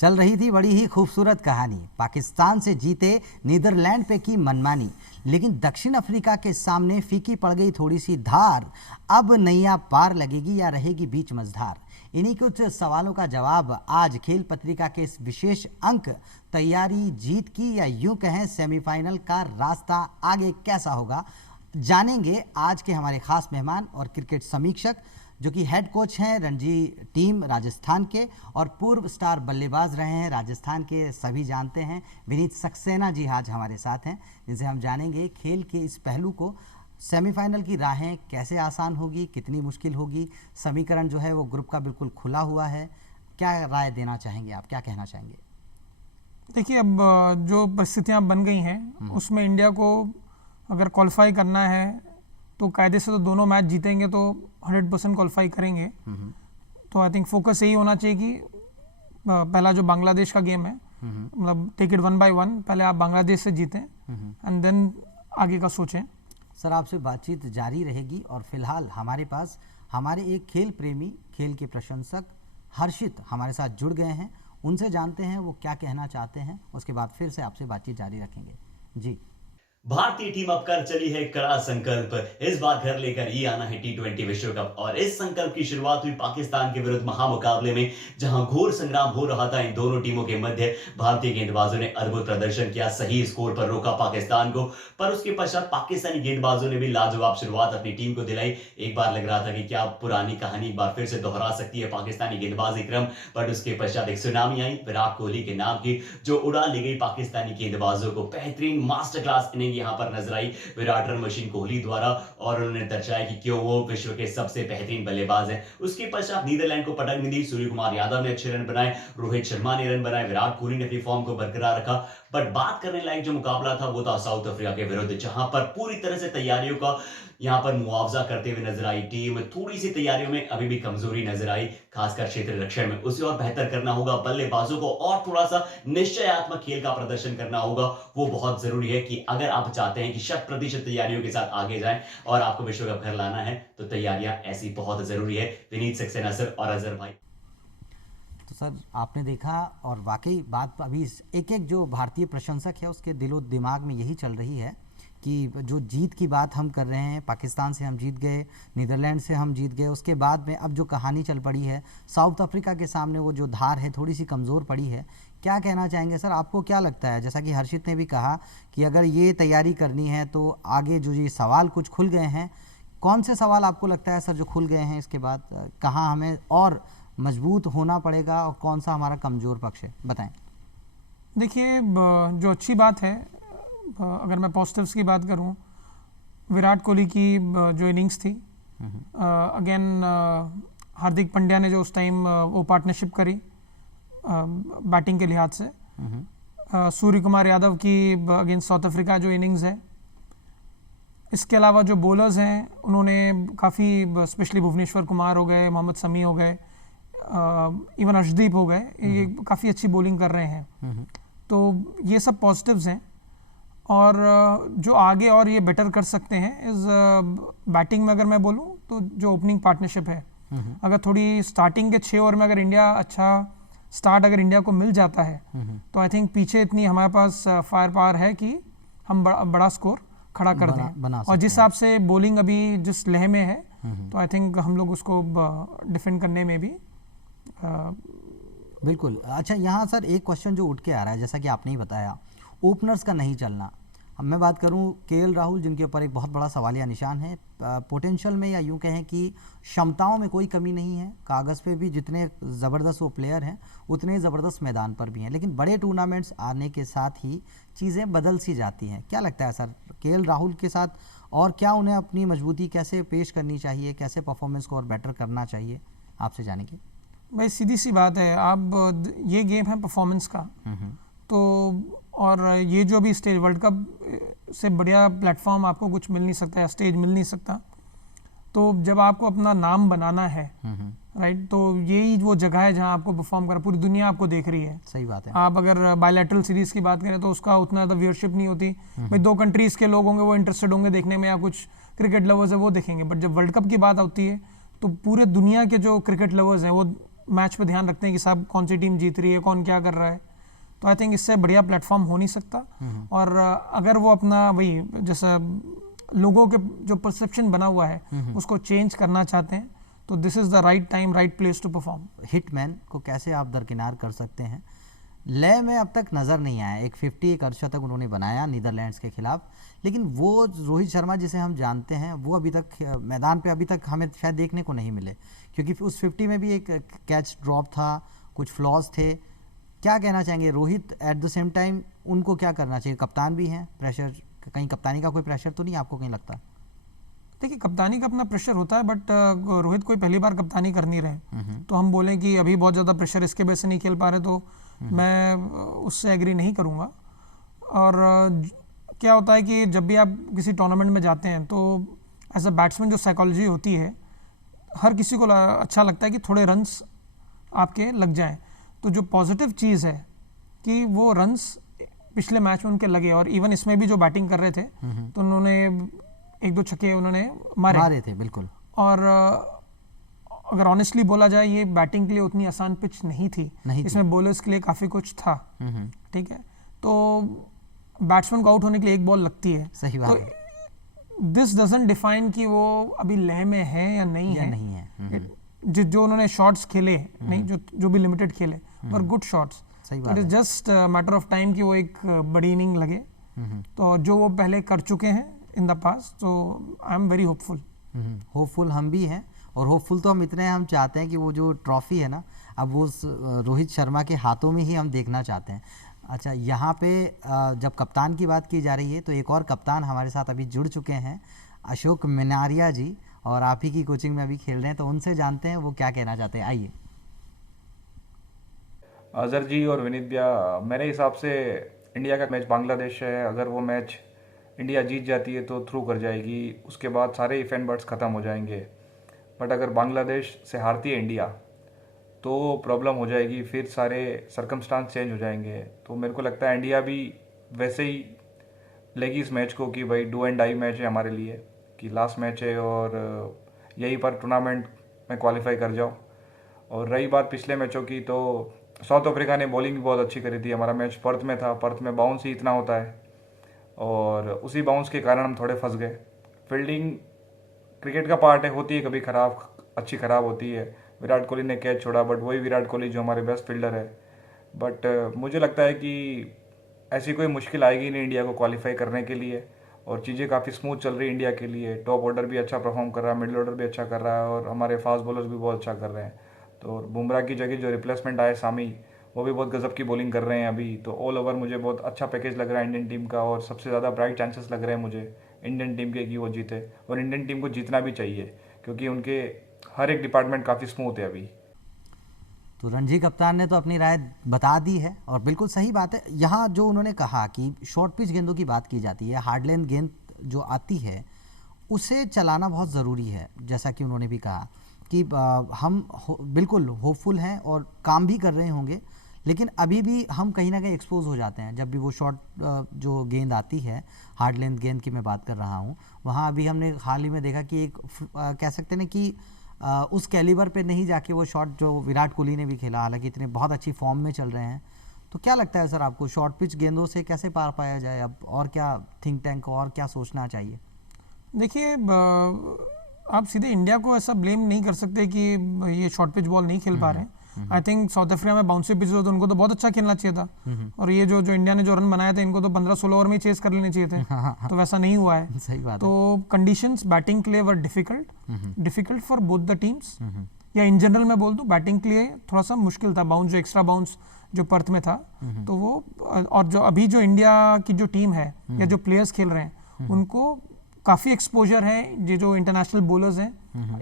चल रही थी बड़ी ही खूबसूरत कहानी। पाकिस्तान से जीते नीदरलैंड पे की मनमानी, लेकिन दक्षिण अफ्रीका के सामने फीकी पड़ गई थोड़ी सी धार। अब नैया पार लगेगी या रहेगी बीच मझधार? इन्हीं कुछ सवालों का जवाब आज खेल पत्रिका के इस विशेष अंक तैयारी जीत की या यूं कहें सेमीफाइनल का रास्ता आगे कैसा होगा, जानेंगे आज के हमारे खास मेहमान और क्रिकेट समीक्षक जो कि हेड कोच हैं रणजी टीम राजस्थान के और पूर्व स्टार बल्लेबाज रहे हैं राजस्थान के, सभी जानते हैं। विनीत सक्सेना जी आज हमारे साथ हैं, जिनसे हम जानेंगे खेल के इस पहलू को। सेमीफाइनल की राहें कैसे आसान होगी, कितनी मुश्किल होगी, समीकरण जो है वो ग्रुप का बिल्कुल खुला हुआ है। क्या राय देना चाहेंगे आप, क्या कहना चाहेंगे? देखिए, अब जो परिस्थितियां बन गई हैं उसमें इंडिया को अगर क्वालिफाई करना है तो कायदे से तो दोनों मैच जीतेंगे तो 100% क्वालिफाई करेंगे। तो आई थिंक फोकस यही होना चाहिए कि पहला जो बांग्लादेश का गेम है, मतलब टेक इट 1 by 1, पहले आप बांग्लादेश से जीतें एंड देन आगे का सोचें। सर, आपसे बातचीत जारी रहेगी और फिलहाल हमारे पास हमारे एक खेल प्रेमी, खेल के प्रशंसक हर्षित हमारे साथ जुड़ गए हैं। उनसे जानते हैं वो क्या कहना चाहते हैं, उसके बाद फिर से आपसे बातचीत जारी रखेंगे। जी। भारतीय टीम अब कर चली है कड़ा संकल्प, इस बार घर लेकर ही आना है T20 विश्व कप। और इस संकल्प की शुरुआत हुई पाकिस्तान के विरुद्ध महामुकाबले में, जहां घोर संग्राम हो रहा था इन दोनों टीमों के मध्य। भारतीय गेंदबाजों ने अद्भुत प्रदर्शन किया, सही स्कोर पर रोका पाकिस्तान को, पर उसके पश्चात पाकिस्तानी गेंदबाजों ने भी लाजवाब शुरुआत अपनी टीम को दिलाई। एक बार लग रहा था कि क्या पुरानी कहानी एक बार फिर से दोहरा सकती है पाकिस्तानी गेंदबाजी क्रम, बट उसके पश्चात एक सुनामी आई विराट कोहली के नाम की, जो उड़ा ले गई पाकिस्तानी गेंदबाजों को। बेहतरीन मास्टर क्लास इनिंग यहां पर नजर आई विराट रन मशीन कोहली द्वारा, और उन्होंने दर्शाया कि क्यों वो विश्व के सबसे बेहतरीन बल्लेबाज हैं। उसके पश्चात नीदरलैंड को पटक नहीं दी, सूर्यकुमार यादव ने अच्छे रन बनाए, रोहित शर्मा ने रन बनाए, विराट कोहली ने अपनी फॉर्म को बरकरार रखा। बट बात करने लायक जो मुकाबला था वो था साउथ अफ्रीका के विरुद्ध, जहां पर पूरी तरह से तैयारियों का यहां पर मुआवजा करते हुए नजर आई टीम। थोड़ी सी तैयारियों में अभी भी कमजोरी नजर आई, खासकर क्षेत्र रक्षण में। उसे और बेहतर करना होगा, बल्लेबाजों को और थोड़ा सा निश्चयात्मक खेल का प्रदर्शन करना होगा। वो बहुत जरूरी है कि अगर आप चाहते हैं कि 100% तैयारियों के साथ आगे जाएं और आपको विश्व कप घर लाना है, तो तैयारियां ऐसी बहुत जरूरी है। विनीत सक्सेना सर और अजहर भाई। तो सर, आपने देखा और वाकई बात अभी एक एक जो भारतीय प्रशंसक है उसके दिलो दिमाग में यही चल रही है कि जो जीत की बात हम कर रहे हैं, पाकिस्तान से हम जीत गए, नीदरलैंड से हम जीत गए, उसके बाद में अब जो कहानी चल पड़ी है साउथ अफ्रीका के सामने, वो जो धार है थोड़ी सी कमज़ोर पड़ी है। क्या कहना चाहेंगे सर, आपको क्या लगता है? जैसा कि हर्षित ने भी कहा कि अगर ये तैयारी करनी है तो आगे जो ये सवाल कुछ खुल गए हैं, कौन से सवाल आपको लगता है सर जो खुल गए हैं? इसके बाद कहाँ हमें और मजबूत होना पड़ेगा और कौन सा हमारा कमज़ोर पक्ष है, बताएं। देखिए, जो अच्छी बात है, अगर मैं पॉजिटिव्स की बात करूं, विराट कोहली की जो इनिंग्स थी, अगेन हार्दिक पांड्या ने जो उस टाइम वो पार्टनरशिप करी बैटिंग के लिहाज से, सूर्यकुमार यादव की अगेंस्ट साउथ अफ्रीका जो इनिंग्स है, इसके अलावा जो बॉलर्स हैं उन्होंने काफ़ी, स्पेशली भुवनेश्वर कुमार हो गए, मोहम्मद शमी हो गए, इवन अर्शदीप हो गए, ये काफ़ी अच्छी बॉलिंग कर रहे हैं। तो ये सब पॉजिटिव्स हैं। और जो आगे और ये बेटर कर सकते हैं इस बैटिंग में, अगर मैं बोलूँ तो जो ओपनिंग पार्टनरशिप है, अगर थोड़ी स्टार्टिंग के 6 ओवर में अगर इंडिया अच्छा स्टार्ट अगर इंडिया को मिल जाता है, तो आई थिंक पीछे इतनी हमारे पास फायर पावर है कि हम बड़ा स्कोर खड़ा कर दें। और जिस हिसाब से बॉलिंग अभी जिस लय में है, तो आई थिंक हम लोग उसको डिफेंड करने में भी बिल्कुल। अच्छा, यहाँ सर एक क्वेश्चन जो उठ के आ रहा है, जैसा कि आपने ही बताया, ओपनर्स का नहीं चलना। अब मैं बात करूं केएल राहुल, जिनके ऊपर एक बहुत बड़ा सवालिया निशान है। पोटेंशियल में या यूं कहें कि क्षमताओं में कोई कमी नहीं है, कागज़ पे भी जितने ज़बरदस्त वो प्लेयर हैं उतने ज़बरदस्त मैदान पर भी हैं, लेकिन बड़े टूर्नामेंट्स आने के साथ ही चीज़ें बदल सी जाती हैं। क्या लगता है सर केएल राहुल के साथ, और क्या उन्हें अपनी मजबूती कैसे पेश करनी चाहिए, कैसे परफॉर्मेंस को और बेटर करना चाहिए, आपसे जानेंगे। भाई सीधी सी बात है, आप ये गेम है परफॉर्मेंस का, तो और ये जो भी स्टेज वर्ल्ड कप से बढ़िया प्लेटफॉर्म आपको कुछ मिल नहीं सकता है, स्टेज मिल नहीं सकता। तो जब आपको अपना नाम बनाना है, राइट, तो यही वो जगह है जहां आपको परफॉर्म करना, पूरी दुनिया आपको देख रही है। सही बात है। आप अगर बायलैटरल सीरीज की बात करें तो उसका उतना ज़्यादा व्यूअरशिप नहीं होती। भाई 2 कंट्रीज के लोग होंगे वो इंटरेस्टेड होंगे देखने में, या कुछ क्रिकेट लवर्स है वो देखेंगे। बट जब वर्ल्ड कप की बात होती है तो पूरे दुनिया के जो क्रिकेट लवर्स हैं वो मैच पे ध्यान रखते हैं कि साहब कौन सी टीम जीत रही है, कौन क्या कर रहा है, तो आई थिंक इससे बढ़िया प्लेटफॉर्म हो नहीं सकता। और अगर वो अपना वही जैसा लोगों के जो परसेप्शन बना हुआ है उसको चेंज करना चाहते हैं, तो this is the right time, right place to perform. Hitman को कैसे आप दरकिनार कर सकते हैं? लय में अब तक नज़र नहीं आया, एक 50 एक अर्धशतक उन्होंने बनाया नीदरलैंड्स के खिलाफ, लेकिन वो रोहित शर्मा जिसे हम जानते हैं वो अभी तक मैदान पे अभी तक हमें शायद देखने को नहीं मिले, क्योंकि उस 50 में भी एक कैच ड्रॉप था, कुछ फ्लॉज थे। क्या कहना चाहेंगे Rohit? At the same time उनको क्या करना चाहिए? कप्तान भी हैं, प्रेशर कहीं कप्तानी का कोई प्रेशर तो नहीं आपको कहीं लगता? देखिए कप्तानी का अपना प्रेशर होता है, बट रोहित कोई पहली बार कप्तानी कर नहीं रहे, तो हम बोलें कि अभी बहुत ज़्यादा प्रेशर इसके वजह से नहीं खेल पा रहे, तो मैं उससे एग्री नहीं करूँगा। और क्या होता है कि जब भी आप किसी टूर्नामेंट में जाते हैं तो एज अ बैट्समैन जो साइकोलॉजी होती है, हर किसी को अच्छा लगता है कि थोड़े रन्स आपके लग जाएं। तो जो पॉजिटिव चीज़ है कि वो रन्स पिछले मैच में उनके लगे, और इवन इसमें भी जो बैटिंग कर रहे थे तो उन्होंने एक दो छक्के उन्होंने मारे थे बिल्कुल। और अगर ऑनेस्टली बोला जाए ये बैटिंग के लिए उतनी आसान पिच नहीं थी, इसमें बॉलर्स के लिए काफ़ी कुछ था। ठीक है, तो बैट्समैन को आउट होने के लिए एक बॉल लगती है। सही बात है। दिस डजंट डिफाइन कि वो अभी लय में है या नहीं है। जो उन्होंने शॉट्स खेले नहीं, जो भी लिमिटेड खेले और good shots, it is just matter of time कि वो एक बड़ी इनिंग लगे। तो जो वो पहले कर चुके हैं इन द पास्ट, तो I am very hopeful. Hopeful हम भी हैं, और होपफुल तो हम इतने हम चाहते हैं कि वो जो ट्रॉफी है ना, अब वो रोहित शर्मा के हाथों में ही हम देखना चाहते हैं। अच्छा, यहाँ पे जब कप्तान की बात की जा रही है तो एक और कप्तान हमारे साथ अभी जुड़ चुके हैं, अशोक मिनारिया जी, और आप ही की कोचिंग में अभी खेल रहे हैं, तो उनसे जानते हैं वो क्या कहना चाहते हैं। आइए। अजहर जी और विनीत भैया, मेरे हिसाब से इंडिया का मैच बांग्लादेश है, अगर वो मैच इंडिया जीत जाती है तो थ्रू कर जाएगी, उसके बाद सारे इवेंट बर्ड्स ख़त्म हो जाएंगे। बट अगर बांग्लादेश से हारती है इंडिया तो प्रॉब्लम हो जाएगी, फिर सारे सर्कमस्टांस चेंज हो जाएंगे। तो मेरे को लगता है इंडिया भी वैसे ही लेगी इस मैच को कि भाई डू एंड डाई मैच है हमारे लिए, कि लास्ट मैच है और यहीं पर टूर्नामेंट में क्वालिफाई कर जाओ। और रही बात पिछले मैचों की, तो साउथ अफ्रीका ने बॉलिंग भी बहुत अच्छी करी थी। हमारा मैच पर्थ में था, पर्थ में बाउंस ही इतना होता है और उसी बाउंस के कारण हम थोड़े फंस गए। फील्डिंग क्रिकेट का पार्ट है, होती है कभी ख़राब, अच्छी ख़राब होती है। विराट कोहली ने कैच छोड़ा, बट वही विराट कोहली जो हमारे बेस्ट फील्डर है। बट मुझे लगता है कि ऐसी कोई मुश्किल आएगी नहीं इंडिया को क्वालिफाई करने के लिए, और चीज़ें काफ़ी स्मूथ चल रही है इंडिया के लिए। टॉप ऑर्डर भी अच्छा परफॉर्म कर रहा है, मिडिल ऑर्डर भी अच्छा कर रहा है, और हमारे फास्ट बॉलर्स भी बहुत अच्छा कर रहे हैं। तो बुमराह की जगह जो रिप्लेसमेंट आए सामी, वो भी बहुत गजब की बॉलिंग कर रहे हैं अभी। तो ऑल ओवर मुझे बहुत अच्छा पैकेज लग रहा है इंडियन टीम का, और सबसे ज़्यादा ब्राइट चांसेस लग रहे हैं मुझे इंडियन टीम के कि वो जीते। और इंडियन टीम को जीतना भी चाहिए क्योंकि उनके हर एक डिपार्टमेंट काफ़ी स्मूथ है अभी। तो रणजी कप्तान ने तो अपनी राय बता दी है, और बिल्कुल सही बात है। यहाँ जो उन्होंने कहा कि शॉर्ट पिच गेंदों की बात की जाती है, हार्ड लेंथ गेंद जो आती है उसे चलाना बहुत ज़रूरी है। जैसा कि उन्होंने भी कहा कि हम बिल्कुल होपफुल हैं और काम भी कर रहे होंगे, लेकिन अभी भी हम कहीं ना कहीं एक्सपोज हो जाते हैं जब भी वो शॉर्ट जो गेंद आती है, हार्ड लेंथ गेंद की मैं बात कर रहा हूँ। वहाँ अभी हमने हाल ही में देखा कि एक कह सकते हैं कि उस कैलिबर पे नहीं जाके वो शॉट जो विराट कोहली ने भी खेला, हालांकि इतने बहुत अच्छी फॉर्म में चल रहे हैं। तो क्या लगता है सर आपको, शॉर्ट पिच गेंदों से कैसे पार पाया जाए अब, और क्या थिंक टैंक को और क्या सोचना चाहिए? देखिए, आप सीधे इंडिया को ऐसा ब्लेम नहीं कर सकते कि ये शॉर्ट पिच बॉल नहीं खेल पा रहे हैं। आई थिंक साउथ अफ्रीका में बाउंसी पिच तो उनको तो बहुत अच्छा खेलना चाहिए था, और ये जो इंडिया ने जो रन बनाए थे इनको तो 15-16 ओवर में चेस कर लेने चाहिए थे। तो वैसा नहीं हुआ है। सही बात तो कंडीशंस बैटिंग के लिए very difficult for both the teams, या इन जनरल मैं बोल दूं बैटिंग के लिए थोड़ा सा मुश्किल था। बाउंस जो एक्स्ट्रा बाउंस जो पर्थ में था, तो वो, और जो अभी जो इंडिया की जो टीम है या जो प्लेयर्स खेल रहे हैं उनको काफ़ी एक्सपोजर है। ये जो इंटरनेशनल बॉलर्स हैं,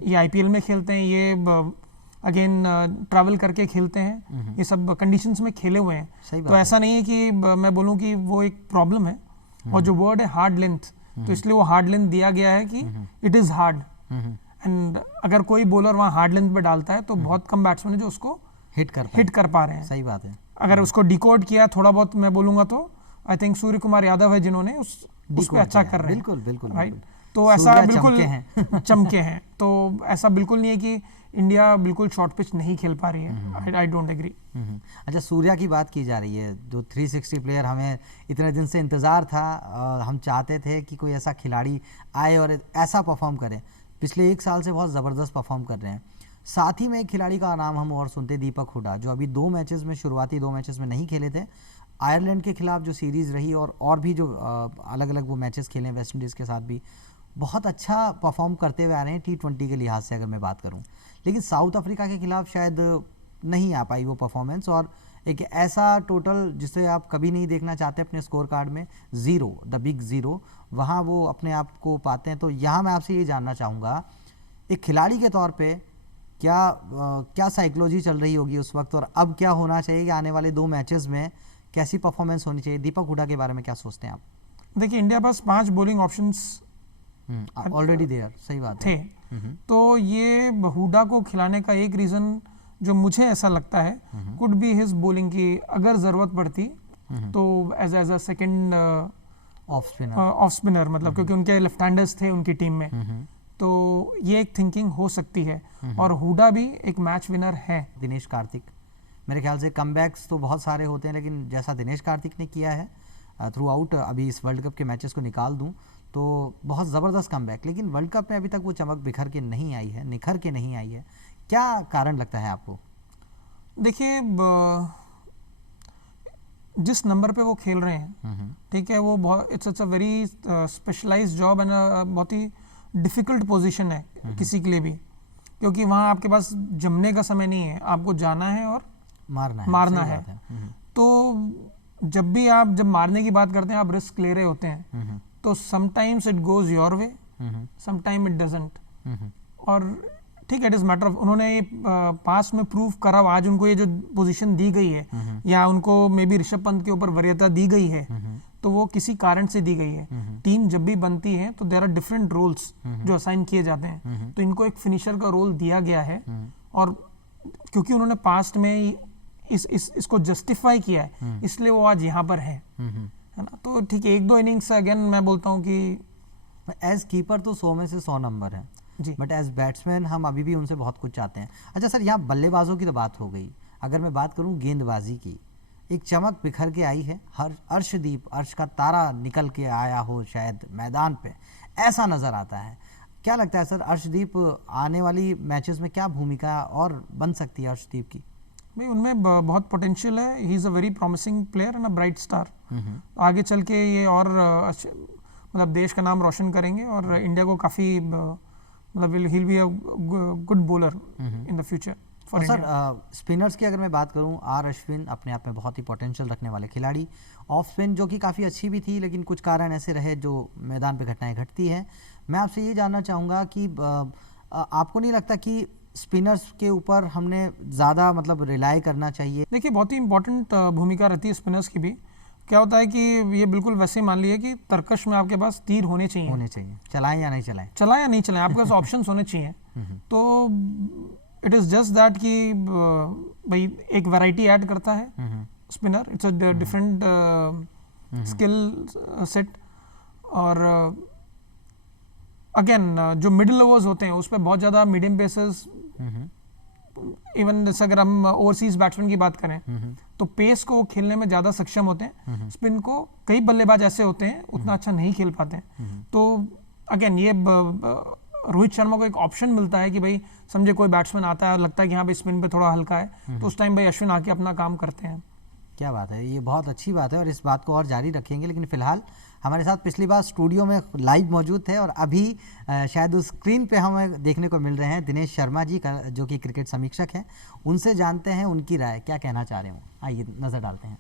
ये IPL में खेलते हैं, ये अगेन ट्रैवल करके खेलते हैं, ये सब कंडीशंस में खेले हुए हैं। तो ऐसा नहीं है कि मैं बोलूं कि वो एक प्रॉब्लम है। और जो वर्ड है हार्ड लेंथ, तो इसलिए वो हार्ड लेंथ दिया गया है कि इट इज़ हार्ड, एंड अगर कोई बॉलर वहाँ हार्ड लेंथ पे डालता है तो बहुत कम बैट्समैन है जो उसको हिट कर पा रहे हैं। सही बात है। अगर उसको डिकोड किया थोड़ा बहुत मैं बोलूँगा तो आई थिंक सूर्य कुमार यादव है जिन्होंने उस पर अच्छा कर रहे हैं। बिल्कुल राइट। तो ऐसा सूर्या बिल्कुल चमके हैं। चमके हैं, तो ऐसा बिल्कुल नहीं है कि इंडिया बिल्कुल शॉर्ट पिच नहीं खेल पा रही है। I don't agree. अच्छा, सूर्या की बात की जा रही है, जो 360 प्लेयर हमें इतने दिन से इंतज़ार था, हम चाहते थे कि कोई ऐसा खिलाड़ी आए और ऐसा परफॉर्म करे। पिछले 1 साल से बहुत ज़बरदस्त परफॉर्म कर रहे हैं। साथ ही में एक खिलाड़ी का नाम हम और सुनते, दीपक हुडा, जो अभी 2 मैचेस में, शुरुआती 2 मैचेस में नहीं खेले थे। आयरलैंड के खिलाफ जो सीरीज़ रही और भी जो अलग अलग वो मैचेस खेले वेस्ट इंडीज़ के साथ भी, बहुत अच्छा परफॉर्म करते हुए आ रहे हैं T20 के लिहाज से अगर मैं बात करूं। लेकिन साउथ अफ्रीका के खिलाफ शायद नहीं आ पाई वो परफॉर्मेंस, और एक ऐसा टोटल जिसे आप कभी नहीं देखना चाहते अपने स्कोर कार्ड में, 0, द बिग 0, वहाँ वो अपने आप को पाते हैं। तो यहाँ मैं आपसे ये जानना चाहूँगा, एक खिलाड़ी के तौर पे क्या साइकोलॉजी चल रही होगी उस वक्त, और अब क्या होना चाहिए कि आने वाले 2 मैचेस में कैसी परफॉर्मेंस होनी चाहिए? दीपक हुडा के बारे में क्या सोचते हैं आप? देखिए, इंडिया पास 5 बॉलिंग ऑप्शंस ऑलरेडी देयर, सही बात थे। है। तो ये हुडा को खिलाने का एक रीज़न जो मुझे ऐसा लगता है कुड बी हिज बॉलिंग की, अगर ज़रूरत पड़ती तो as a second off spinner, मतलब क्योंकि उनके लेफ्ट हैंडर्स थे उनकी टीम में, तो ये एक थिंकिंग हो सकती है। और हुडा भी एक मैच विनर है। दिनेश कार्तिक, मेरे ख्याल से कमबैक्स तो बहुत सारे होते हैं, लेकिन जैसा दिनेश कार्तिक ने किया है थ्रू आउट, अभी इस वर्ल्ड कप के मैचेस को निकाल दूं तो बहुत ज़बरदस्त कमबैक, लेकिन वर्ल्ड कप में अभी तक वो चमक बिखर के नहीं आई है, निखर के नहीं आई है। क्या कारण लगता है आपको? देखिए, जिस नंबर पे वो खेल रहे हैं, ठीक है, वो बहुत it's a very specialised job and बहुत ही डिफ़िकल्ट पोजीशन है किसी के लिए भी, क्योंकि वहाँ आपके पास जमने का समय नहीं है, आपको जाना है और मारना है। तो जब मारने की बात करते हैं, आप रिस्क ले रहे होते हैं, तो sometimes it goes your way, sometime it doesn't. और ठीक है, इट इज मैटर ऑफ, उन्होंने ये पास्ट में प्रूव करा, आज उनको ये जो पोजीशन दी गई है, या उनको मे बी ऋषभ पंत के ऊपर वरीयता दी गई है, तो वो किसी कारण से दी गई है। टीम जब भी बनती है तो देयर आर डिफरेंट रोल्स जो असाइन किए जाते हैं, तो इनको एक फिनिशर का रोल दिया गया है, और क्योंकि उन्होंने पास्ट में इसको जस्टिफाई किया है, इसलिए वो आज यहाँ पर है ना। तो ठीक है, 1-2 इनिंग्स अगेन मैं बोलता हूँ कि एज कीपर तो 100 में से 100 नंबर है जी, बट एज बैट्समैन हम अभी भी उनसे बहुत कुछ चाहते हैं। अच्छा सर, यहाँ बल्लेबाजों की तो बात हो गई, अगर मैं बात करूँ गेंदबाजी की, एक चमक बिखर के आई है। अर्श का तारा निकल के आया हो शायद मैदान पे, ऐसा नज़र आता है। क्या लगता है सर, अर्शदीप आने वाली मैचेस में क्या भूमिका और बन सकती है अर्शदीप की? भाई, उनमें बहुत पोटेंशियल है। He is a very promising player and a bright star. आगे चल के ये और मतलब देश का नाम रोशन करेंगे, और इंडिया को काफ़ी मतलब he will be a good bowler in the future for sir India. Spinners की अगर मैं बात करूं, आर अश्विन अपने आप में बहुत ही पोटेंशियल रखने वाले खिलाड़ी, ऑफ स्पिन जो कि काफ़ी अच्छी भी थी, लेकिन कुछ कारण ऐसे रहे जो मैदान पे घटनाएं घटती हैं। मैं आपसे ये जानना चाहूँगा कि आपको नहीं लगता कि स्पिनर्स के ऊपर हमने ज़्यादा मतलब रिलाई करना चाहिए? देखिए, बहुत ही इंपॉर्टेंट भूमिका रहती है स्पिनर्स की भी। क्या होता है कि ये बिल्कुल वैसे ही मान लिया कि तर्कश में आपके पास तीर होने चाहिए, चलाएं या नहीं चलाएं, चलाएं या नहीं चलाएं, आपके पास ऑप्शंस होने चाहिए। तो इट इज़ जस्ट दैट कि भाई एक वैरायटी ऐड करता है spinner, it's a different skill set. और अगेन जो मिडिल ओवर्स होते हैं उस पर बहुत ज़्यादा मीडियम पेसर्स, इवन जैसे अगर हम ओवरसीज बैट्समैन की बात करें तो पेस को खेलने में ज़्यादा सक्षम होते हैं, स्पिन को कई बल्लेबाज ऐसे होते हैं उतना अच्छा नहीं खेल पाते हैं। तो अगेन ये रोहित शर्मा को एक ऑप्शन मिलता है कि भाई समझे कोई बैट्समैन आता है और लगता है कि हाँ भाई स्पिन पे थोड़ा हल्का है, तो उस टाइम भाई अश्विन आके अपना काम करते हैं। क्या बात है, ये बहुत अच्छी बात है और इस बात को और जारी रखेंगे। लेकिन फिलहाल हमारे साथ पिछली बार स्टूडियो में लाइव मौजूद थे और अभी शायद उस स्क्रीन पे हमें देखने को मिल रहे हैं दिनेश शर्मा जी का, जो कि क्रिकेट समीक्षक हैं। उनसे जानते हैं उनकी राय, क्या कहना चाह रहे हो। आइए नज़र डालते हैं।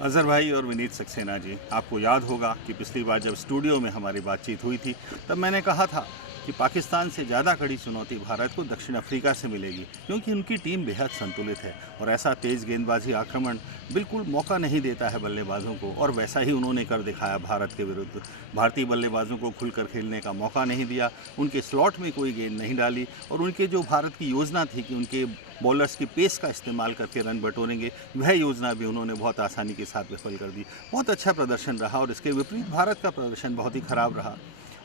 अजहर भाई और विनीत सक्सेना जी, आपको याद होगा कि पिछली बार जब स्टूडियो में हमारी बातचीत हुई थी तब मैंने कहा था कि पाकिस्तान से ज़्यादा कड़ी चुनौती भारत को दक्षिण अफ्रीका से मिलेगी, क्योंकि उनकी टीम बेहद संतुलित है और ऐसा तेज़ गेंदबाजी आक्रमण बिल्कुल मौका नहीं देता है बल्लेबाजों को, और वैसा ही उन्होंने कर दिखाया भारत के विरुद्ध। भारतीय बल्लेबाजों को खुलकर खेलने का मौका नहीं दिया, उनके स्लॉट में कोई गेंद नहीं डाली, और उनके जो भारत की योजना थी कि उनके बॉलर्स की पेस का इस्तेमाल करके रन बटोरेंगे, वह योजना भी उन्होंने बहुत आसानी के साथ विफल कर दी। बहुत अच्छा प्रदर्शन रहा और इसके विपरीत भारत का प्रदर्शन बहुत ही ख़राब रहा।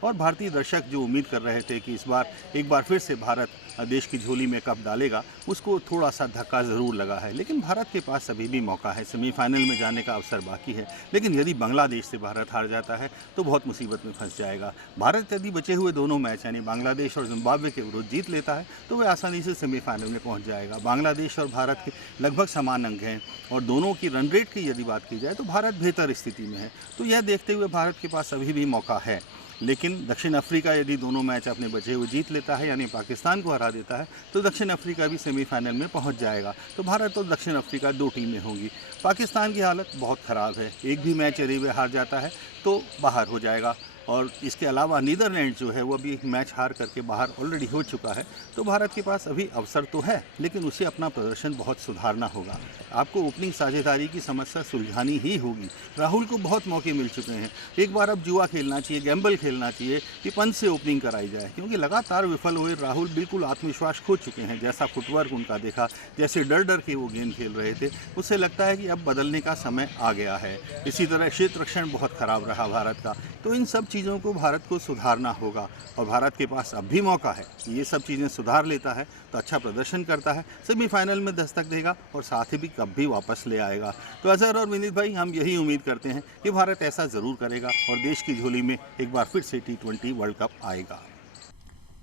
और भारतीय दर्शक जो उम्मीद कर रहे थे कि इस बार एक बार फिर से भारत देश की झोली में कप डालेगा, उसको थोड़ा सा धक्का ज़रूर लगा है। लेकिन भारत के पास अभी भी मौका है, सेमीफाइनल में जाने का अवसर बाकी है। लेकिन यदि बांग्लादेश से भारत हार जाता है तो बहुत मुसीबत में फंस जाएगा। भारत यदि बचे हुए दोनों मैच यानी बांग्लादेश और जिम्बाब्वे के विरुद्ध जीत लेता है तो वह आसानी से सेमीफाइनल में पहुंच जाएगा। बांग्लादेश और भारत के लगभग समान अंक हैं और दोनों की रन रेट की यदि बात की जाए तो भारत बेहतर स्थिति में है। तो यह देखते हुए भारत के पास अभी भी मौका है। लेकिन दक्षिण अफ्रीका यदि दोनों मैच अपने बचे हुए जीत लेता है यानी पाकिस्तान को हरा देता है तो दक्षिण अफ्रीका भी सेमीफाइनल में पहुंच जाएगा। तो भारत और दक्षिण अफ्रीका 2 टीमें होंगी। पाकिस्तान की हालत बहुत ख़राब है, एक भी मैच यदि वह हार जाता है तो बाहर हो जाएगा। और इसके अलावा नीदरलैंड जो है वो भी एक मैच हार करके बाहर ऑलरेडी हो चुका है। तो भारत के पास अभी अवसर तो है, लेकिन उसे अपना प्रदर्शन बहुत सुधारना होगा। आपको ओपनिंग साझेदारी की समस्या सुलझानी ही होगी। राहुल को बहुत मौके मिल चुके हैं, एक बार अब जुआ खेलना चाहिए, गैम्बल खेलना चाहिए कि पंत से ओपनिंग कराई जाए, क्योंकि लगातार विफल हुए राहुल बिल्कुल आत्मविश्वास खो चुके हैं। जैसा फुटवर्क उनका देखा, जैसे डर डर के वो गेंद खेल रहे थे, उससे लगता है कि अब बदलने का समय आ गया है। इसी तरह क्षेत्र रक्षण बहुत ख़राब रहा भारत का। तो इन सब चीज़ों को भारत को सुधारना होगा और भारत के पास अब भी मौका है। ये सब चीज़ें सुधार लेता है तो अच्छा प्रदर्शन करता है, सेमीफाइनल में दस्तक देगा और साथ ही भी कप भी वापस ले आएगा। तो अजहर और विनीत भाई, हम यही उम्मीद करते हैं कि भारत ऐसा ज़रूर करेगा और देश की झोली में एक बार फिर से T20 वर्ल्ड कप आएगा।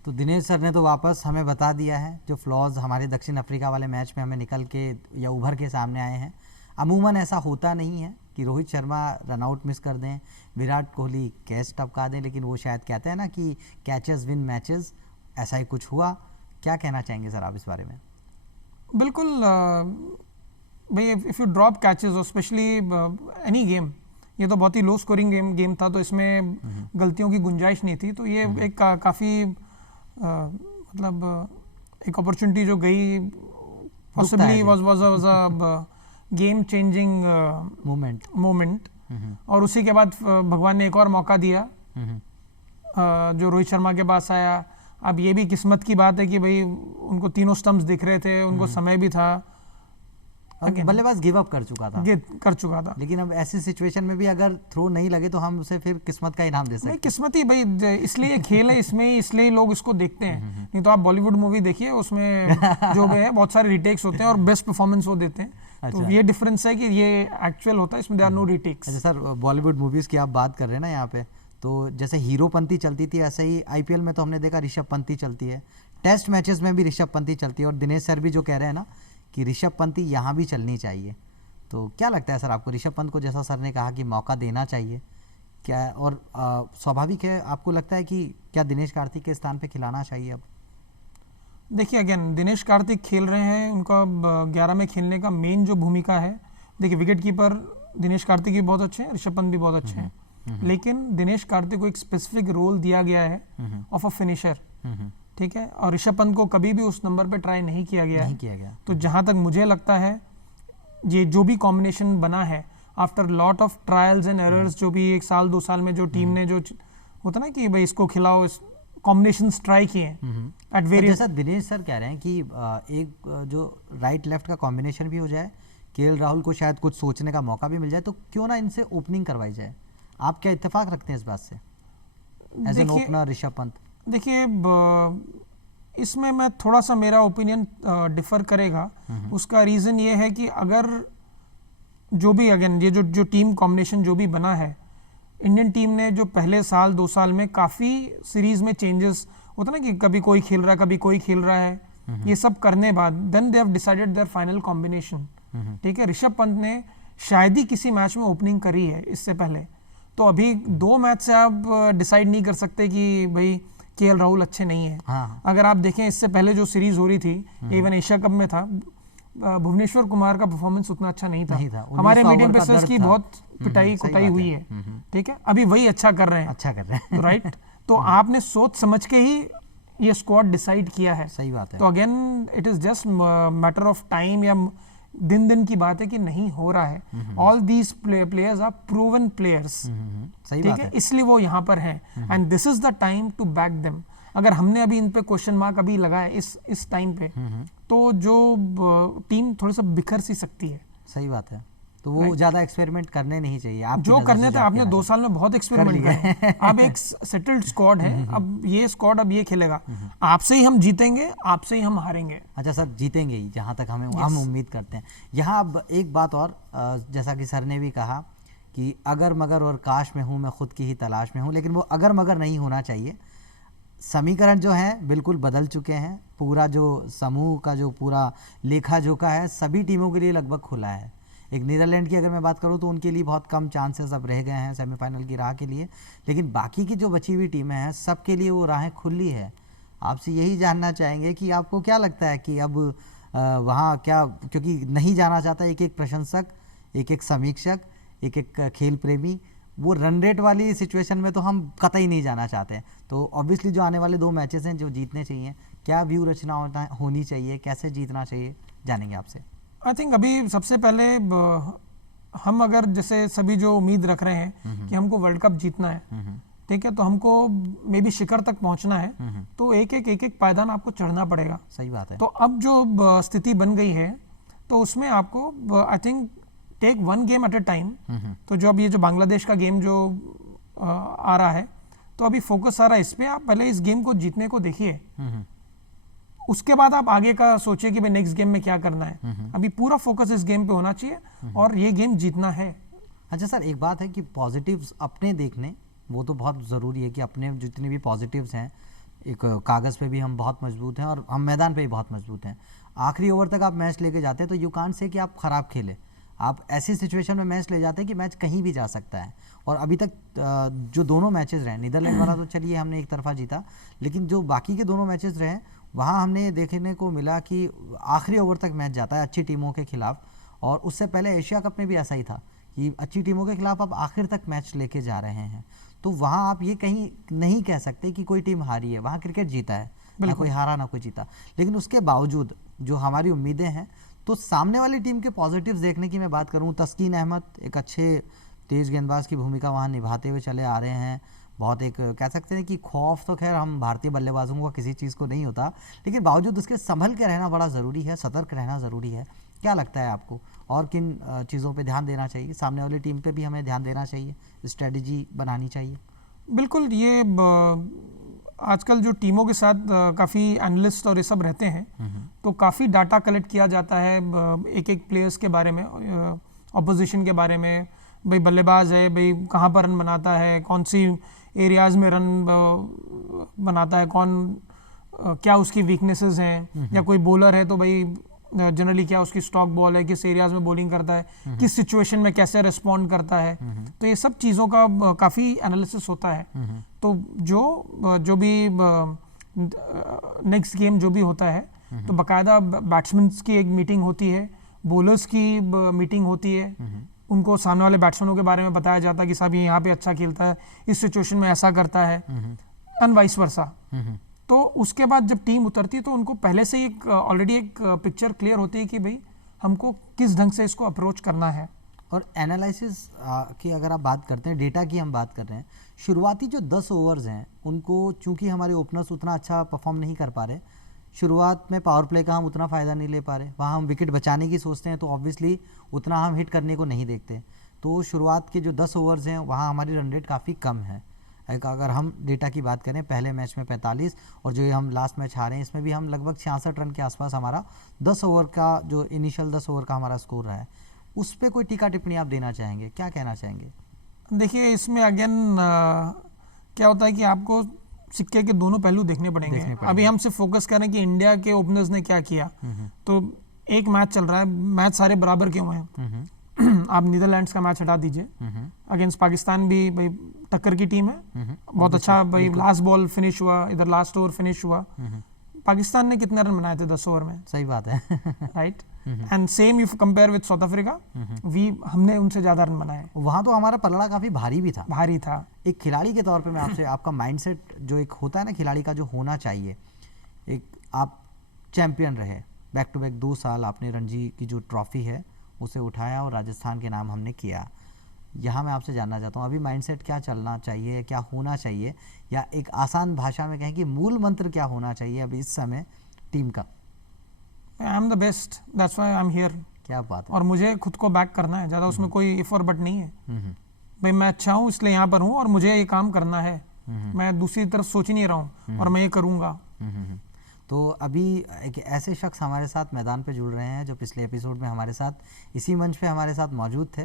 तो दिनेश सर ने तो वापस हमें बता दिया है जो फ्लॉज हमारे दक्षिण अफ्रीका वाले मैच में हमें निकल के या उभर के सामने आए हैं। अमूमन ऐसा होता नहीं है कि रोहित शर्मा रनआउट मिस कर दें, विराट कोहली कैच टपका दें, लेकिन वो शायद कहते हैं ना कि कैचेस विन मैचेस, ऐसा ही कुछ हुआ। क्या कहना चाहेंगे सर आप इस बारे में? बिल्कुल भाई, इफ़ यू ड्रॉप कैचेस और स्पेशली एनी गेम, ये तो बहुत ही लो स्कोरिंग गेम था, तो इसमें गलतियों की गुंजाइश नहीं थी। तो ये एक काफ़ी मतलब एक अपॉर्चुनिटी जो गई, possibly was a game changing moment. और उसी के बाद भगवान ने एक और मौका दिया जो रोहित शर्मा के पास आया। अब ये भी किस्मत की बात है कि भाई उनको तीनों स्टंप्स दिख रहे थे, उनको समय भी था, बल्लेबाज गिव अप कर चुका था। लेकिन अब ऐसी सिचुएशन में भी अगर थ्रो नहीं लगे तो हम उसे फिर किस्मत का इनाम दे सकते हैं। किस्मत ही भाई, इसलिए खेल है इसमें, इसलिए लोग इसको देखते हैं। नहीं तो आप बॉलीवुड मूवी देखिए, उसमें जो भी है बहुत सारे रिटेक्स होते हैं और बेस्ट परफॉर्मेंस वो देते हैं। अच्छा। तो ये डिफरेंस है कि ये एक्चुअल होता है, इसमें देयर आर नो रिटेक्स। अच्छा सर, बॉलीवुड मूवीज़ की आप बात कर रहे हैं ना यहाँ पे, तो जैसे हीरो पंती चलती थी ऐसे ही आईपीएल में तो हमने देखा ऋषभ पंती चलती है, टेस्ट मैचेस में भी ऋषभ पंती चलती है, और दिनेश सर भी जो कह रहे हैं ना कि ऋषभ पंती यहाँ भी चलनी चाहिए। तो क्या लगता है सर आपको, ऋषभ पंत को जैसा सर ने कहा कि मौका देना चाहिए क्या, और स्वाभाविक है, आपको लगता है कि क्या दिनेश कार्तिक के स्थान पे खिलाना चाहिए? अब देखिए अगेन, दिनेश कार्तिक खेल रहे हैं, उनका 11 में खेलने का मेन जो भूमिका है, देखिए विकेट कीपर दिनेश कार्तिक भी बहुत अच्छे हैं, ऋषभ पंत भी बहुत अच्छे हैं, लेकिन दिनेश कार्तिक को एक स्पेसिफिक रोल दिया गया है ऑफ अ फिनिशर, ठीक है, और ऋषभ पंत को कभी भी उस नंबर पे ट्राई नहीं किया गया। तो जहां तक मुझे लगता है ये जो भी कॉम्बिनेशन बना है after lot of trials and errors, जो भी 1 साल 2 साल में जो टीम ने जो होता ना कि भाई इसको खिलाओ, इस कॉम्बिनेशन ट्राई किए एट वेरियस। जैसा दिनेश सर कह रहे हैं कि एक जो राइट लेफ्ट का कॉम्बिनेशन भी हो जाए, केएल राहुल को शायद कुछ सोचने का मौका भी मिल जाए, तो क्यों ना इनसे ओपनिंग करवाई जाए। आप क्या इत्तेफाक रखते हैं इस बात से as an opener Rishabh Pant? देखिए इसमें मैं थोड़ा सा, मेरा ओपिनियन डिफर करेगा। उसका रीज़न ये है कि अगर जो भी अगेन ये जो टीम कॉम्बिनेशन जो भी बना है, इंडियन टीम ने जो पहले साल 2 साल में काफ़ी सीरीज़ में चेंजेस होता ना कि कभी कोई खेल रहा है, कभी कोई खेल रहा है, ये सब करने बाद then they have decided their final combination, ठीक है। ऋषभ पंत ने शायद ही किसी मैच में ओपनिंग करी है इससे पहले, तो अभी 2 मैच से आप डिसाइड नहीं कर सकते कि भाई केएल राहुल अच्छे नहीं है। हाँ। अगर आप देखें इससे पहले जो सीरीज हो रही थी, इवन एशिया कप में था, भुवनेश्वर कुमार का परफॉर्मेंस उतना अच्छा नहीं था। हमारे मीडियम पेसर्स की बहुत पिटाई कुटाई हुई है, ठीक है, अभी वही अच्छा कर रहे हैं, राइट। तो आपने सोच समझ के ही ये स्क्वाड डिसाइड किया है, सही बात है। तो again it is just matter of time या दिन की बात है कि नहीं हो रहा है। All these players are proven players, ठीक है, इसलिए वो यहाँ पर हैं and this is the time to back them. अगर हमने अभी इन पे क्वेश्चन मार्क अभी लगाया इस टाइम पे, तो जो टीम थोड़ी सा बिखर सी सकती है। सही बात है। तो वो ज़्यादा एक्सपेरिमेंट करने नहीं चाहिए। आप जो करने थे आपने 2 साल में बहुत एक्सपेरिमेंट करे। अब एक सेटल्ड स्क्वाड है, अब ये स्क्वाड अब ये खेलेगा, आपसे ही हम जीतेंगे, आपसे ही हम हारेंगे। अच्छा सर, जीतेंगे ही, जहाँ तक हम उम्मीद करते हैं। यहाँ अब एक बात और, जैसा कि सर ने भी कहा कि अगर मगर और काश में हूँ, मैं खुद की ही तलाश में हूँ, लेकिन वो अगर मगर नहीं होना चाहिए। समीकरण जो है बिल्कुल बदल चुके हैं। पूरा जो समूह का जो पूरा लेखा जोखा है सभी टीमों के लिए लगभग खुला है। एक नीदरलैंड की अगर मैं बात करूं तो उनके लिए बहुत कम चांसेस अब रह गए हैं सेमीफाइनल की राह के लिए, लेकिन बाकी की जो बची हुई टीमें हैं सबके लिए वो राहें खुली है। आपसे यही जानना चाहेंगे कि आपको क्या लगता है कि अब वहाँ क्या, क्योंकि नहीं जाना चाहता एक एक प्रशंसक, एक एक समीक्षक, एक एक खेल प्रेमी, वो रन रेट वाली सिचुएशन में तो हम कतई नहीं जाना चाहते हैं। तो ऑब्वियसली जो आने वाले 2 मैचेस हैं जो जीतने चाहिए, क्या व्यू रचना होनी चाहिए, कैसे जीतना चाहिए, जानेंगे आपसे। आई थिंक अभी सबसे पहले हम अगर जैसे सभी जो उम्मीद रख रहे हैं कि हमको वर्ल्ड कप जीतना है, ठीक है, तो हमको मे बी शिखर तक पहुंचना है, तो एक एक पायदान आपको चढ़ना पड़ेगा। सही बात है। तो अब जो स्थिति बन गई है तो उसमें आपको I think take 1 game at a time. तो जो अब ये जो बांग्लादेश का गेम जो आ रहा है, तो अभी फोकस आ रहा है इस पे, आप पहले इस गेम को जीतने को देखिए, उसके बाद आप आगे का सोचिए कि भाई नेक्स्ट गेम में क्या करना है। अभी पूरा फोकस इस गेम पे होना चाहिए और ये गेम जीतना है। अच्छा सर, एक बात है कि पॉजिटिव्स अपने देखने, वो तो बहुत ज़रूरी है कि अपने जितने भी पॉजिटिव्स हैं, एक कागज़ पे भी हम बहुत मजबूत हैं और हम मैदान पे भी बहुत मजबूत हैं। आखिरी ओवर तक आप मैच लेके जाते हैं तो यू कांट से कि आप ख़राब खेले। आप ऐसी सिचुएशन में मैच ले जाते हैं कि मैच कहीं भी जा सकता है। और अभी तक जो दोनों मैचेस रहे, नीदरलैंड वाला तो चलिए हमने एक तरफा जीता, लेकिन जो बाकी के दोनों मैचेस रहे वहाँ हमने देखने को मिला कि आखिरी ओवर तक मैच जाता है अच्छी टीमों के खिलाफ। और उससे पहले एशिया कप में भी ऐसा ही था कि अच्छी टीमों के खिलाफ आप आखिर तक मैच लेके जा रहे हैं। तो वहाँ आप ये कहीं नहीं कह सकते कि कोई टीम हारी है, वहाँ क्रिकेट जीता है, ना कोई हारा ना कोई जीता। लेकिन उसके बावजूद जो हमारी उम्मीदें हैं, तो सामने वाली टीम के पॉजिटिव्स देखने की मैं बात करूँ, तस्कीन अहमद एक अच्छे तेज़ गेंदबाज की भूमिका वहाँ निभाते हुए चले आ रहे हैं। बहुत एक कह सकते हैं कि खौफ तो खैर हम भारतीय बल्लेबाजों को किसी चीज़ को नहीं होता, लेकिन बावजूद उसके संभल के रहना बड़ा ज़रूरी है, सतर्क रहना ज़रूरी है। क्या लगता है आपको, और किन चीज़ों पे ध्यान देना चाहिए? सामने वाली टीम पे भी हमें ध्यान देना चाहिए, स्ट्रेटजी बनानी चाहिए। बिल्कुल, ये आजकल जो टीमों के साथ काफ़ी एनालिस्ट और ये सब रहते हैं, तो काफ़ी डाटा कलेक्ट किया जाता है एक एक प्लेयर्स के बारे में, ऑपोजिशन के बारे में। भाई बल्लेबाज है, भाई कहाँ पर रन बनाता है, कौन सी एरियाज़ में रन बनाता है, कौन क्या उसकी वीकनेसेस हैं, या कोई बॉलर है तो भाई जनरली क्या उसकी स्टॉक बॉल है, किस एरियाज में बॉलिंग करता है, किस सिचुएशन में कैसे रिस्पॉन्ड करता है। तो ये सब चीज़ों का काफ़ी एनालिसिस होता है। तो जो भी नेक्स्ट गेम जो भी होता है, तो बाकायदा बैट्समैन की एक मीटिंग होती है, बॉलर्स की मीटिंग होती है, उनको सामने वाले बैट्समैनों के बारे में बताया जाता है कि साहब ये यहाँ पे अच्छा खेलता है, इस सिचुएशन में ऐसा करता है, एंड वाइस वर्सा। तो उसके बाद जब टीम उतरती है तो उनको पहले से ही ऑलरेडी एक पिक्चर क्लियर होती है कि भाई हमको किस ढंग से इसको अप्रोच करना है। और एनालिसिस की अगर आप बात करते हैं, डेटा की हम बात कर रहे हैं, शुरुआती जो 10 ओवर्स हैं उनको चूंकि हमारे ओपनर्स उतना अच्छा परफॉर्म नहीं कर पा रहे, शुरुआत में पावर प्ले का हम उतना फ़ायदा नहीं ले पा रहे, वहाँ हम विकेट बचाने की सोचते हैं तो ऑब्वियसली उतना हम हिट करने को नहीं देखते। तो शुरुआत के जो 10 ओवर्स हैं वहाँ हमारी रन रेट काफ़ी कम है। अगर हम डेटा की बात करें, पहले मैच में 45 और जो हम लास्ट मैच हारे हैं इसमें भी हम लगभग 66 रन के आसपास हमारा 10 ओवर का जो इनिशियल 10 ओवर का हमारा स्कोर रहा है। उस पर कोई टीका टिप्पणी आप देना चाहेंगे, क्या कहना चाहेंगे? देखिए, इसमें अगेन क्या होता है कि आपको सिक्के के दोनों पहलू देखने पड़ेंगे। अभी हम सिर्फ फोकस करें कि इंडिया के ओपनर्स ने क्या किया, तो एक मैच चल रहा है, मैच सारे बराबर क्यों हैं? आप नीदरलैंड्स का मैच हटा दीजिए, अगेंस्ट पाकिस्तान भी भाई टक्कर की टीम है, बहुत अच्छा भाई लास्ट बॉल फिनिश हुआ, इधर लास्ट ओवर फिनिश हुआ। पाकिस्तान ने कितने रन बनाए थे 10 ओवर में? सही बात है, right. And same if compare with south Africa, हमने उनसे ज़्यादा रन बनाए। वहाँ तो हमारा पलड़ा काफ़ी भारी था। एक खिलाड़ी के तौर पे मैं आपसे, आपका माइंडसेट जो एक होता है ना खिलाड़ी का, जो होना चाहिए, एक आप चैंपियन रहे, बैक टू बैक 2 साल आपने रणजी की जो ट्रॉफी है उसे उठाया और राजस्थान के नाम हमने किया। यहाँ मैं आपसे जानना चाहता हूँ अभी माइंडसेट क्या चलना चाहिए, क्या होना चाहिए, या एक आसान भाषा में कहें कि मूल मंत्र क्या होना चाहिए अभी इस समय टीम का? I am the best, that's why I am here. क्या बात है। और मुझे खुद को बैक करना है, ज़्यादा उसमें कोई इफ और बट नहीं है। भाई मैं अच्छा हूँ इसलिए यहाँ पर हूँ और मुझे ये काम करना है, मैं दूसरी तरफ सोच ही नहीं रहा हूँ और मैं ये करूँगा। तो अभी एक ऐसे शख्स हमारे साथ मैदान पे जुड़ रहे हैं जो पिछले एपिसोड में हमारे साथ इसी मंच पे हमारे साथ मौजूद थे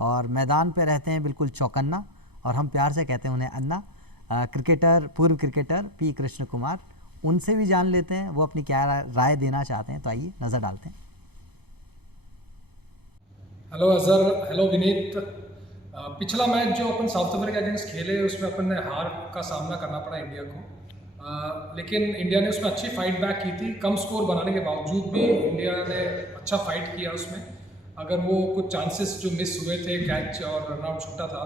और मैदान पे रहते हैं बिल्कुल चौकन्ना, और हम प्यार से कहते हैं उन्हें अन्ना। क्रिकेटर, पूर्व क्रिकेटर पी कृष्ण कुमार, उनसे भी जान लेते हैं वो अपनी क्या राय देना चाहते हैं। तो आइए नज़र डालते हैं। Hello Azhar, hello Vineet. पिछला मैच जो अपन साउथ अफ्रीका के अगेंस्ट खेले उसमें अपन ने हार का सामना करना पड़ा इंडिया को, लेकिन इंडिया ने उसमें अच्छी फाइट बैक की थी। कम स्कोर बनाने के बावजूद भी इंडिया ने अच्छा फाइट किया उसमें। अगर वो कुछ चांसेस जो मिस हुए थे, कैच और रनआउट छूटा था,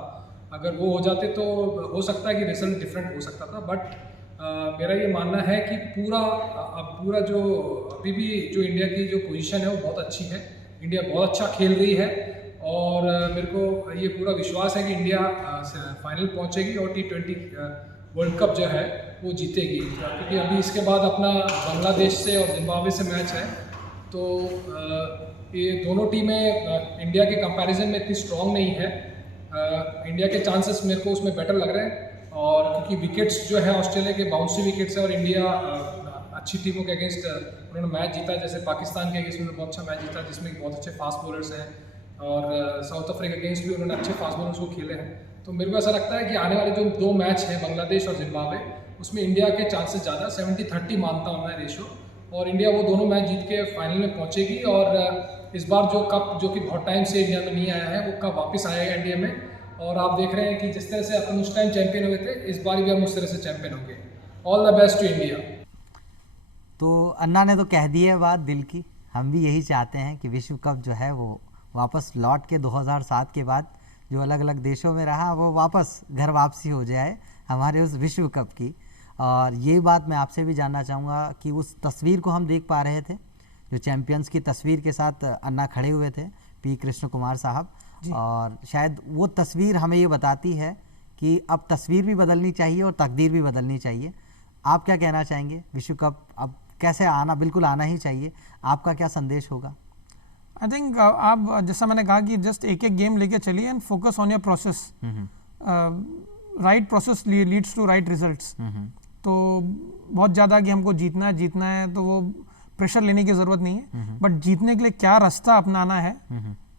अगर वो हो जाते तो हो सकता है कि रिजल्ट डिफरेंट हो सकता था। बट मेरा ये मानना है कि पूरा जो अभी भी जो इंडिया की जो पोजीशन है वो बहुत अच्छी है। इंडिया बहुत अच्छा खेल रही है और मेरे को ये पूरा विश्वास है कि इंडिया फाइनल पहुंचेगी और T20 वर्ल्ड कप जो है वो जीतेगी, क्योंकि अभी इसके बाद अपना बांग्लादेश से और जिम्बाब्वे से मैच है। तो ये दोनों टीमें इंडिया के कंपैरिजन में इतनी स्ट्रॉन्ग नहीं है। इंडिया के चांसेस मेरे को उसमें बेटर लग रहे हैं, और क्योंकि विकेट्स जो है ऑस्ट्रेलिया के बाउंसी विकेट्स है और इंडिया अच्छी टीमों के अगेंस्ट उन्होंने मैच जीता, जैसे पाकिस्तान के अगेंस्ट उन्होंने बहुत अच्छा मैच जीता जिसमें बहुत अच्छे फास्ट बॉलर्स हैं, और साउथ अफ्रीका के अगेंस्ट भी उन्होंने अच्छे फास्ट बॉलर्स को खेले हैं। तो मेरे को ऐसा लगता है कि आने वाले जो 2 मैच हैं बांग्लादेश और जिम्बाब्वे, उसमें इंडिया के चांसेस ज़्यादा 70-30 मानता हूँ मैं रेशो, और इंडिया वो दोनों मैच जीत के फाइनल में पहुँचेगी। और इस बार जो कप जो कि बहुत टाइम से इंडिया में नहीं आया है वो कप वापस आएगा इंडिया में। और आप देख रहे हैं कि जिस तरह से अपन उस टाइम चैंपियन हुए थे, इस बार भी हम उस तरह से चैंपियन होंगे। All the best to India. तो अन्ना ने तो कह दी है बात दिल की। हम भी यही चाहते हैं कि विश्व कप जो है वो वापस लौट के 2007 के बाद जो अलग अलग देशों में रहा वो वापस घर वापसी हो जाए हमारे उस विश्व कप की। और ये बात मैं आपसे भी जानना चाहूँगा कि उस तस्वीर को हम देख पा रहे थे जो चैंपियंस की तस्वीर के साथ अन्ना खड़े हुए थे, पी कृष्ण कुमार साहब, और शायद वो तस्वीर हमें ये बताती है कि अब तस्वीर भी बदलनी चाहिए और तकदीर भी बदलनी चाहिए। आप क्या कहना चाहेंगे? विश्व कप अब कैसे आना, बिल्कुल आना ही चाहिए, आपका क्या संदेश होगा? आई थिंक आप जैसा मैंने कहा कि जस्ट एक एक गेम लेके चलिए and focus on your process. Right process leads to right results. तो बहुत ज़्यादा कि हमको जीतना है तो वो प्रेशर लेने की ज़रूरत नहीं है, बट जीतने के लिए क्या रास्ता अपनाना है,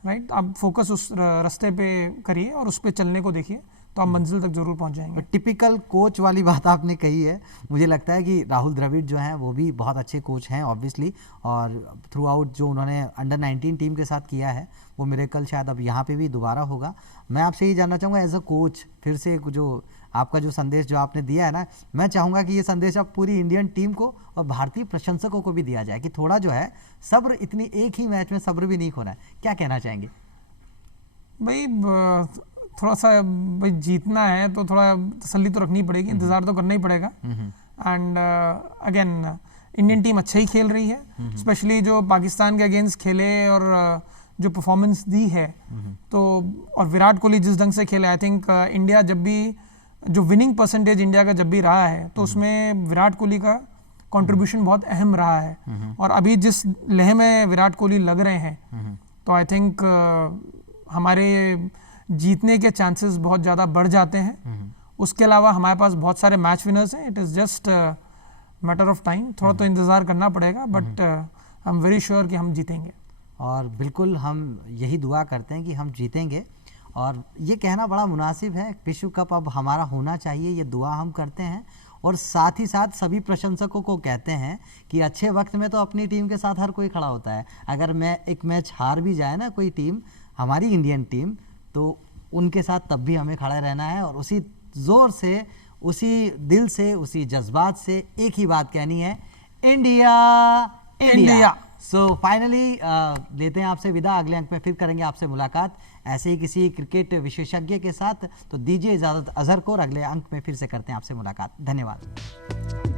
राइट, आप फोकस उस रास्ते पे करिए और उस पे चलने को देखिए तो आप मंजिल तक जरूर पहुंच जाएंगे। टिपिकल कोच वाली बात आपने कही है। मुझे लगता है कि राहुल द्रविड़ जो हैं वो भी बहुत अच्छे कोच हैं ऑब्वियसली, और थ्रू आउट जो उन्होंने अंडर 19 टीम के साथ किया है वो मिरेकल शायद अब यहाँ पे भी दोबारा होगा। मैं आपसे ये जानना चाहूँगा एज अ कोच, फिर से जो आपका जो संदेश जो आपने दिया है ना, मैं चाहूँगा कि ये संदेश अब पूरी इंडियन टीम को और भारतीय प्रशंसकों को भी दिया जाए कि थोड़ा जो है सब्र, इतनी एक ही मैच में सब्र भी नहीं खोना है। क्या कहना चाहेंगे? भाई थोड़ा सा भाई जीतना है तो थोड़ा तसल्ली तो रखनी पड़ेगी, इंतज़ार तो करना ही पड़ेगा। एंड अगेन इंडियन टीम अच्छा ही खेल रही है, स्पेशली जो पाकिस्तान के अगेंस्ट खेले और जो परफॉर्मेंस दी है, तो और विराट कोहली जिस ढंग से खेले, आई थिंक इंडिया जब भी जो विनिंग परसेंटेज इंडिया का जब भी रहा है तो उसमें विराट कोहली का कंट्रीब्यूशन बहुत अहम रहा है। और अभी जिस लय में विराट कोहली लग रहे हैं तो आई थिंक हमारे जीतने के चांसेस बहुत ज़्यादा बढ़ जाते हैं। उसके अलावा हमारे पास बहुत सारे मैच विनर्स हैं, it is just matter of time, थोड़ा तो इंतज़ार करना पड़ेगा, but I am very sure कि हम जीतेंगे। और बिल्कुल हम यही दुआ करते हैं कि हम जीतेंगे, और ये कहना बड़ा मुनासिब है, विश्व कप अब हमारा होना चाहिए, ये दुआ हम करते हैं। और साथ ही साथ सभी प्रशंसकों को कहते हैं कि अच्छे वक्त में तो अपनी टीम के साथ हर कोई खड़ा होता है। अगर मैं एक मैच हार भी जाए ना कोई टीम, हमारी इंडियन टीम, तो उनके साथ तब भी हमें खड़ा रहना है और उसी ज़ोर से, उसी दिल से, उसी जज्बात से एक ही बात कहनी है, इंडिया इंडिया। सो फाइनली लेते हैं आपसे विदा। अगले अंक में फिर करेंगे आपसे मुलाकात ऐसे ही किसी क्रिकेट विशेषज्ञ के साथ। तो दीजिए इजाज़त अजहर को, और अगले अंक में फिर से करते हैं आपसे मुलाकात। धन्यवाद।